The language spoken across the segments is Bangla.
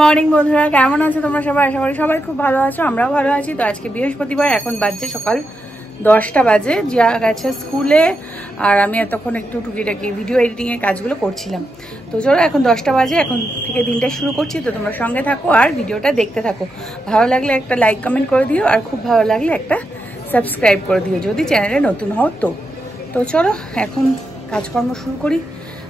মর্নিং বন্ধুরা, কেমন আছো তোমরা সবাই? আশা করি সবাই খুব ভালো আছো, আমরাও ভালো আছি। তো আজকে বৃহস্পতিবার, এখন বাজছে সকাল 10টা বাজে। জিয়া গেছে স্কুলে আর আমি এতক্ষণ একটু টুকিটাকি ভিডিও এডিটিং এর কাজগুলো করছিলাম। তো চলো, এখন 10টা বাজে, এখন থেকে দিনটা শুরু করছি। তো তোমরা সঙ্গে থাকো আর ভিডিওটা দেখতে থাকো। ভালো লাগলে একটা লাইক কমেন্ট করে দিও, আর খুব ভালো লাগলে একটা সাবস্ক্রাইব করে দিও যদি চ্যানেলে নতুন হও। তো চলো এখন কাজকর্ম শুরু করি।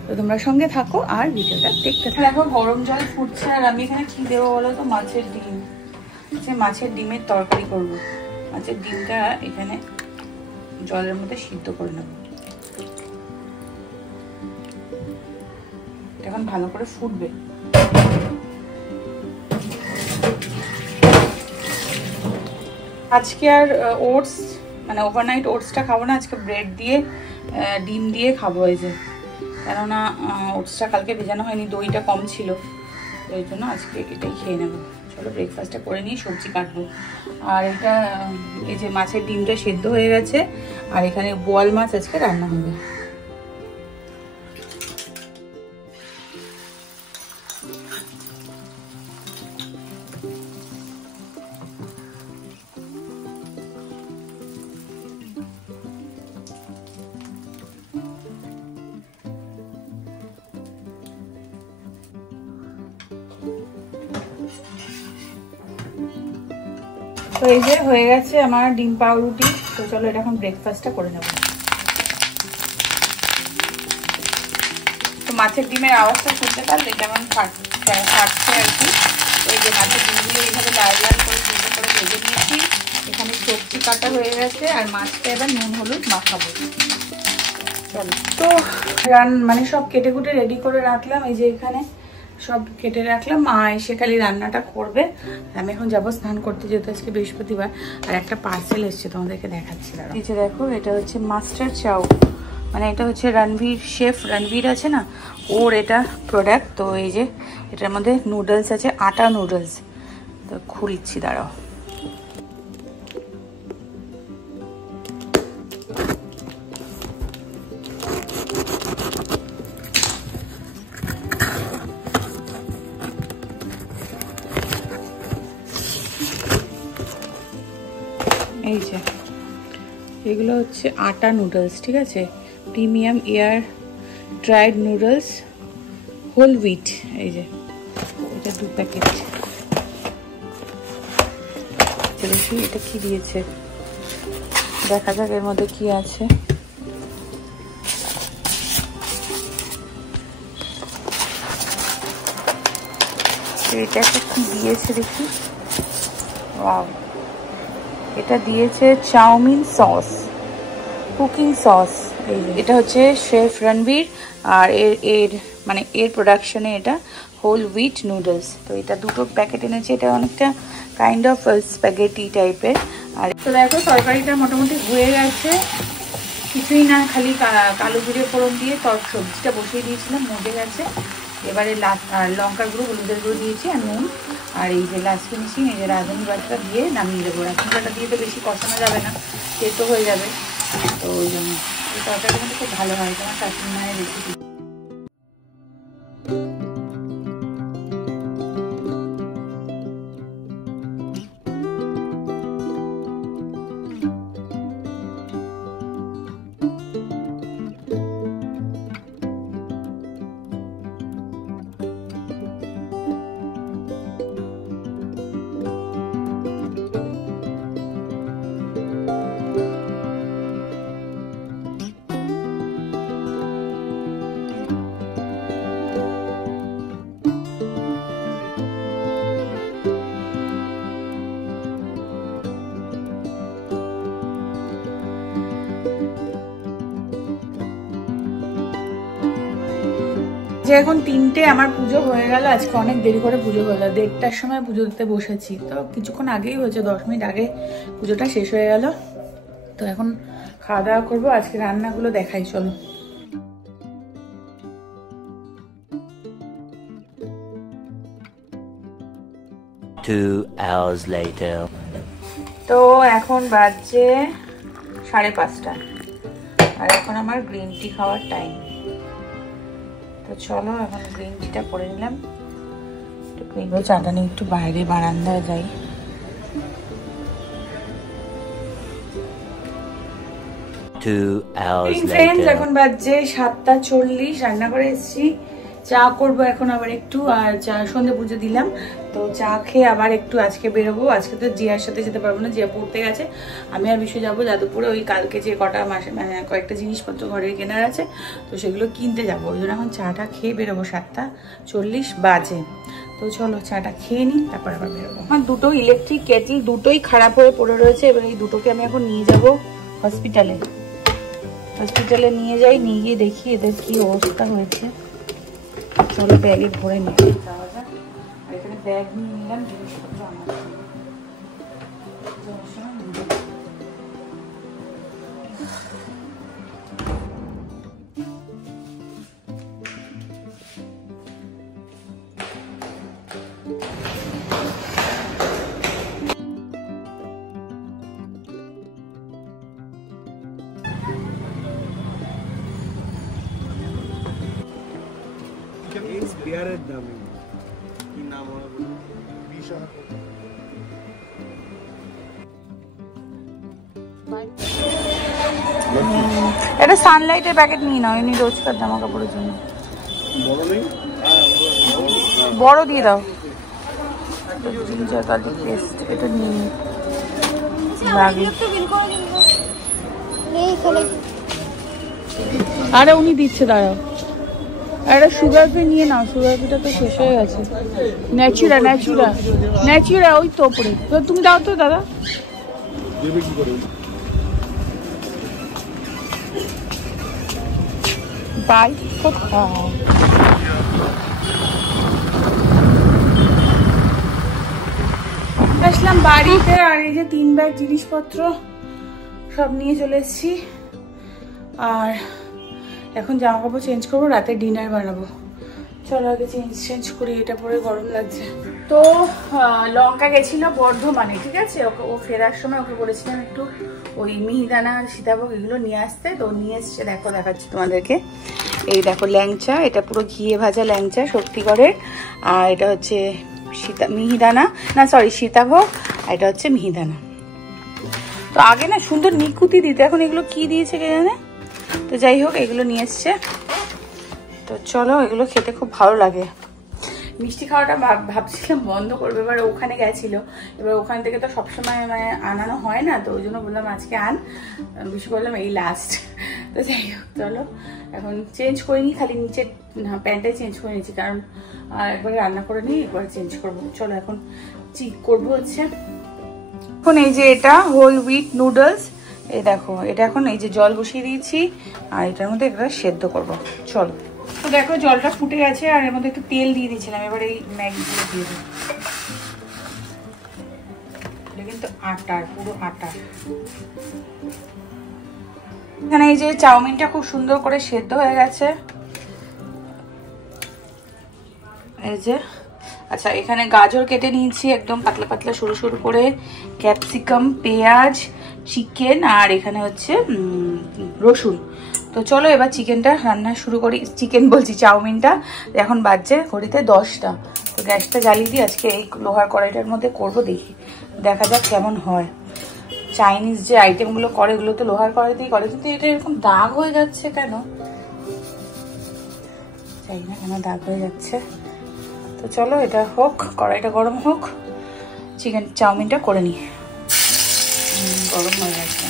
তো তোমরা সঙ্গে থাকো আর ভিডিওটা দেখতে থাকো। দেখো গরম জল ফুটছে, আর আমি এখানে কি দেবো বলো তো? মাছের ডিম। মাছের ডিমের তরকারি করব। মাছের ডিমটা এখানে জলের মধ্যে সিদ্ধ করে নেব। এখন ভালো করে ফুটবে। আজকে আর ওটস মানে ওভারনাইট ওটসটা খাবো না, আজকে ব্রেড দিয়ে ডিম দিয়ে খাবো। এই যে, কেননা ওটসটা কালকে ভেজানো হয়নি, দইটা কম ছিল, তো এই জন্য আজকে এটাই খেয়ে নেবো। চলো ব্রেকফাস্টটা করে নিয়ে সবজি কাটবো। আর এটা এই যে মাছের ডিমটা সেদ্ধ হয়ে গেছে, আর এখানে বোয়াল মাছ আজকে রান্না হবে। তো এই যে হয়ে গেছে আমার ডিম পাউরুটি। তো চলো এটা এখন ব্রেকফাস্টটা করে নেব। তো মাছের ডিমের আওয়াজটা শুনতে পারলে কেমন ফাটছে আর কি। তো এই যে মাছের ডিমগুলো এইভাবে লাল লাল করে ভেজে নিয়েছি। এখানে সবজি কাটা হয়ে গেছে, আর মাছটা এবার নুন হলুদ মাখাবো। চলো, তো মানে সব কেটে কুটে রেডি করে রাখলাম। এই যে এখানে সব কেটে রাখলাম। মা এসে খালি রান্নাটা করবে। আমি এখন যাবো স্নান করতে, যেহেতু আজকে বৃহস্পতিবার। আর একটা পার্সেল এসছে, তোমাদেরকে দেখাচ্ছি। এই যে দেখো, এটা হচ্ছে মাস্টার চাউ, মানে এটা হচ্ছে রণবীর, শেফ রণবীর আছে না, ওর এটা প্রোডাক্ট। তো এই যে এটার মধ্যে নুডলস আছে, আটা নুডলস। তো খুলছি, দাঁড়াও। এই যে এগুলো হচ্ছে আটা নুডলস, ঠিক আছে? Premium air dried noodles, whole wheat. এই যে এটা 2 প্যাকেট। দেখি এটা কি দিয়েছে, দেখা যাক এর মধ্যে কি আছে। এটা কি দিয়েছে দেখি। ওয়াও, এটা দিয়েছে চাউমিন সস, কুকিং সস। এই এটা হচ্ছে শেফ রণবীর, আর এর প্রোডাকশনে এটা হোল হুইট নুডলস। তো এটা 2টো প্যাকেট এনেছে। এটা অনেকটা কাইন্ড অফ স্প্যাগেটি টাইপের। আর তো দেখো তরকারিটা মোটামুটি হয়ে গেছে, কিছুই না, খালি কালো জিরে ফোড়ন দিয়ে সবজিটা বসিয়ে দিয়েছিলাম, মজে গেছে। এবারে লঙ্কার গুঁড়ো, হলুদের গুঁড়ো দিয়েছি, আর নুন। আর এই যে লাস্ট ফিনিশিং, এই যে রাঁধুনি বাটাটা দিয়ে নামিয়ে দেবো। রাঁধুনি বাটা দিয়ে তো বেশি কষানো যাবে না, তেতো হয়ে যাবে। তো ওই জন্য এই তরকারিটা কিন্তু খুব ভালো হয়, তোমার শাশুড়ি মায়ের রেসিপি। যে এখন 3টে, আমার পুজো হয়ে গেল। আজকে অনেক দেরি করে পুজো হয়ে গেল, 1:30টার সময় পুজো দিতে বসেছি। তো কিছুক্ষণ আগেই হয়েছে, 10 মিনিট আগে পুজোটা শেষ হয়ে গেল। তো এখন খাওয়া দাওয়া করবো। আজকে রান্নাগুলো দেখাই, চলো। তো এখন বাজছে 5:30, আর এখন আমার গ্রিন টি খাওয়ার টাইম। তো চলো এখন গ্রিন টিটা করে নিলাম। এগুলো চাটা নিয়ে একটু বাইরে বারান্দায় যাই। এখন বাজছে 7:40, রান্না করে এসেছি, চা করবো এখন আবার একটু, আর চা সন্ধে পুজো দিলাম, তো চা খেয়ে আবার একটু আজকে বেরোবো। আজকে তো জিয়ার সাথে যেতে পারবো না, জিয়া পড়তে গেছে, আমি আর বিশু যাবো যাদবপুরে। ওই কালকে যে কটা মাসে মানে কয়েকটা জিনিসপত্র ঘরের কেনার আছে, তো সেগুলো কিনতে যাবো, ওই জন্য এখন চাটা খেয়ে বেরোবো। 7:40 বাজে, তো চলো চাটা খেয়ে নিই, তারপর আবার বেরোবো। আমার দুটো ইলেকট্রিক কেটল দুটোই খারাপ হয়ে পড়ে রয়েছে, এবার এই দুটোকে আমি এখন নিয়ে যাবো হসপিটালে। হসপিটালে নিয়ে যাই, নিয়ে গিয়ে দেখি এদের কি অবস্থা হয়েছে। চলো ব্যাগে ভরে নিয়ে যাওয়া যাক। আর এখানে ব্যাগ নিয়ে নিলাম জিনিসপত্র আমার। বিয়ারের দামে কি নাম হবে? এটা সানলাইটের প্যাকেট নিয়ে নাও, এমনি রোজকার জামা কাপড়ের জন্য। বড় দিয়ে দাও। জিঞ্জার গার্লিক পেস্ট এটা নিয়ে নিই। আরে উনি দিচ্ছে, দাঁড়াও। একটা সুগার ফ্রি নিয়ে নাও, সুগার ফ্রিটা তো শেষ হয়ে গেছে। ন্যাচুরা ন্যাচুরা ন্যাচুরা ওই তো ওপরে, তো তুমি দাও তো দাদা। বাই কোথাও আসলাম বাড়িতে, আর এই যে 3 ব্যাগ জিনিসপত্র সব নিয়ে চলে এসেছি। আর এখন জামা কাপড় চেঞ্জ করবো, রাতে ডিনার বানাবো। চলো আগে চেঞ্জ করি, এটা পরে গরম লাগছে। তো লঙ্কা গেছিল বর্ধমানে, ঠিক আছে, ও ফেরার সময় ওকে বলেছিলাম একটু ওই মিহিদানা সীতাভোগ এগুলো নিয়ে আসতে, তো নিয়ে এসছে। দেখো দেখাচ্ছি তোমাদেরকে, এই দেখো ল্যাংচা, এটা পুরো ঘিয়ে ভাজা ল্যাংচা শক্তিগড়ের, আর এটা হচ্ছে মিহিদানা না সরি সীতাভোগ, আর এটা হচ্ছে মিহিদানা। তো আগে না সুন্দর নিকুতি দিতে, এখন এগুলো কি দিয়েছে কে জানে। তো যাই হোক এগুলো নিয়ে এসছে, তো চলো এগুলো খেতে খুব ভালো লাগে। মিষ্টি খাওয়াটা ভাবছিলাম বন্ধ করবে, এবার ওখানে গেছিলো, এবার ওখান থেকে তো সবসময় মানে আনানো হয় না, তো ওই জন্য বললাম আজকে আন, বেশি বললাম এই লাস্ট। তো যাই হোক চলো এখন চেঞ্জ করে নিই, খালি নিচের প্যান্টটাই চেঞ্জ করে নিচ্ছি, কারণ একবারে রান্না করে নিই, একবার চেঞ্জ করবো। চলো এখন করবো হচ্ছে এখন এই যে এটা হোল হুইট নুডলস, এই দেখো এটা এখন এই যে জল বসিয়ে দিয়েছি, আর এটার মধ্যে একটা সেদ্ধ করবো। চলো, তো দেখো জলটা ফুটে গেছে, আর এর মধ্যে একটু তেল দিয়ে দিয়েছিলাম, এবার এই ম্যাগিগুলো দিয়ে দিই। এটা কিন্তু আটার, পুরো আটার। এখানে এই যে চাউমিনটা খুব সুন্দর করে সেদ্ধ হয়ে গেছে, এই যে। আচ্ছা এখানে গাজর কেটে নিয়েছি একদম পাতলা পাতলা সরু সরু করে, ক্যাপসিকাম, পেঁয়াজ, চিকেন, আর এখানে হচ্ছে রসুন। তো চলো এবার চিকেনটা রান্না শুরু করি, চিকেন বলছি চাউমিনটা। এখন বাজছে ঘড়িতে 10টা, তো গ্যাসটা জ্বালিয়ে দিই। আজকে এই লোহার কড়াইটার মধ্যে করবো, দেখি দেখা যাক কেমন হয়। চাইনিজ যে আইটেমগুলো করে এগুলো তো লোহার কড়াইতেই করে, কিন্তু এটা এরকম দাগ হয়ে যাচ্ছে কেন, জানি না কেন দাগ হয়ে যাচ্ছে। তো চলো এটা হোক, কড়াইটা গরম হোক, চাউমিনটা করে নিই। গরম হয়ে গেছে,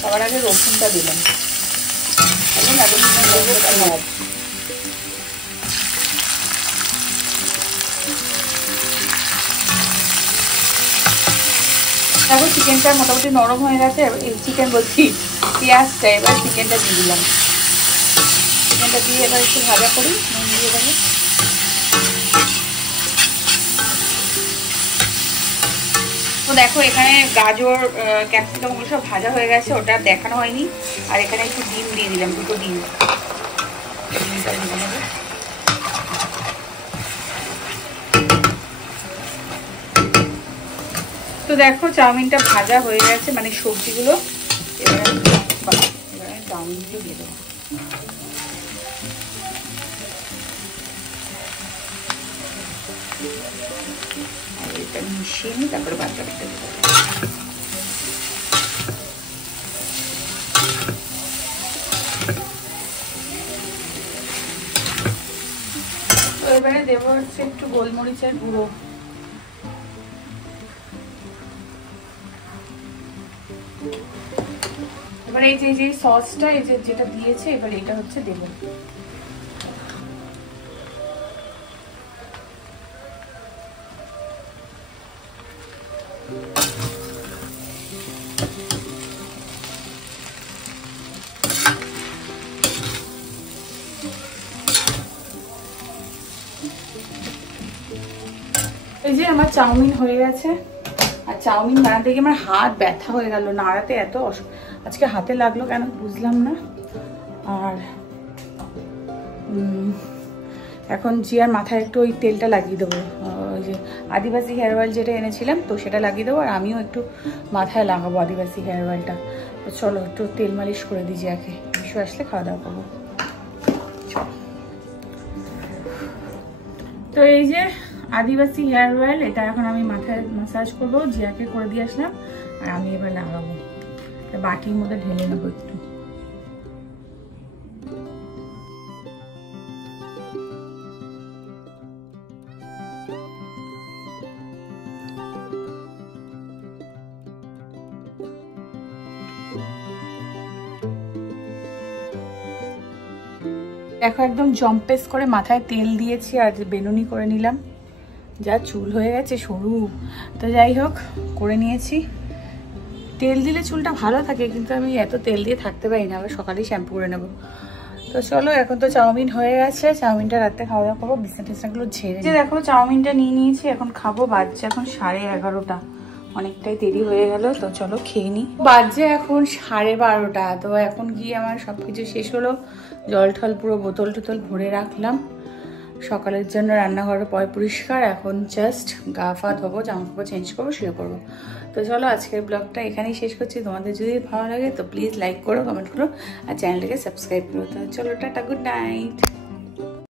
সবার আগে রসুনটা দিলাম। দেখো চিকেনটা মোটামুটি নরম হয়ে গেছে, এই চিকেন বলছি পেঁয়াজটা, এবার চিকেনটা দিয়ে দিলাম। চিকেনটা দিয়ে এবার একটু ভাজা করি, নুন দিয়ে দেবো। তো দেখো এখানে গাজর, ক্যাপসিকাম ওগুলো সব ভাজা হয়ে গেছে, ওটা দেখানো হয়নি। আর এখানে একটু ডিম দিয়ে দিলাম, দুটো ডিম। ডিমটা দিয়ে নেবো। তো দেখো চাউমিনটা ভাজা হয়ে গেছে, মানে সবজিগুলো। এবার চাউমিনটা দিয়ে দেবো। আর এটা মিশিয়ে নিই, তারপরে বাদ বাকিটা দেবো। এবারে দেবো হচ্ছে একটু গোলমরিচের গুঁড়ো। এবার এই যে সসটা এই যেটা দিয়েছে, এবার এটা হচ্ছে দেবো। এই যে আমার চাউমিন হয়ে গেছে। আর চাউমিন বানাতে গিয়ে আমার হাত ব্যথা হয়ে গেল, নাড়াতে এত আজকে হাতে লাগলো কেন বুঝলাম না। আর এখন জিয়ার মাথায় একটু ওই তেলটা লাগিয়ে দেবো, ওই যে আদিবাসী হেয়ার অয়েল যেটা এনেছিলাম, তো সেটা লাগিয়ে দেবো। আর আমিও একটু মাথায় লাগাবো আদিবাসী হেয়ার অয়েলটা। তো চলো একটু তেল মালিশ করে দিই জিয়াকে, বিশু আসলে খাওয়া দাওয়া করবো। চলো, তো এই যে আদিবাসী হেয়ার অয়েল, এটা এখন আমি মাথায় ম্যাসাজ করবো। জিয়াকে করে দিয়ে আসলাম, আর আমি এবার লাগাবো। বাটির মধ্যে ঢেলে নেবো একটু। দেখো একদম জম্পেস করে মাথায় তেল দিয়েছি আর বেনুনি করে নিলাম। যা চুল হয়ে গেছে সরু, তো যাই হোক করে নিয়েছি। তেল দিলে চুলটা ভালো থাকে, কিন্তু আমি এত তেল দিয়ে থাকতে পারি না, আবার সকালেই শ্যাম্পু করে নেবো। তো চলো, এখন তো চাউমিন হয়ে গেছে, চাউমিনটা রাতে খাওয়া দাওয়া করবো। বিছনা টিছনাগুলো ঝেড়ে দেখো চাউমিনটা নিয়ে নিয়েছি, এখন খাবো। বাজছে এখন 11:30, অনেকটাই দেরি হয়ে গেল। তো চলো খেয়ে নিই। বাজছে এখন 12:30, তো এখন গিয়ে আমার সবকিছু শেষ হলো। জল ঠল পুরো বোতল টোতল ভরে রাখলাম সকালের জন্য। রান্নাঘর পয় পরিষ্কার, এখন জাস্ট গা ফা ধোবো, জামা কাপড় চেঞ্জ করবো, শুয়ে পড়বো। তো চলো আজকের ব্লগটা এখানেই শেষ করছি। তোমাদের যদি ভালো লাগে তো প্লিজ লাইক করো, কমেন্ট করো, আর চ্যানেলটাকে সাবস্ক্রাইব করো। তো চলো, টাটা, গুড নাইট।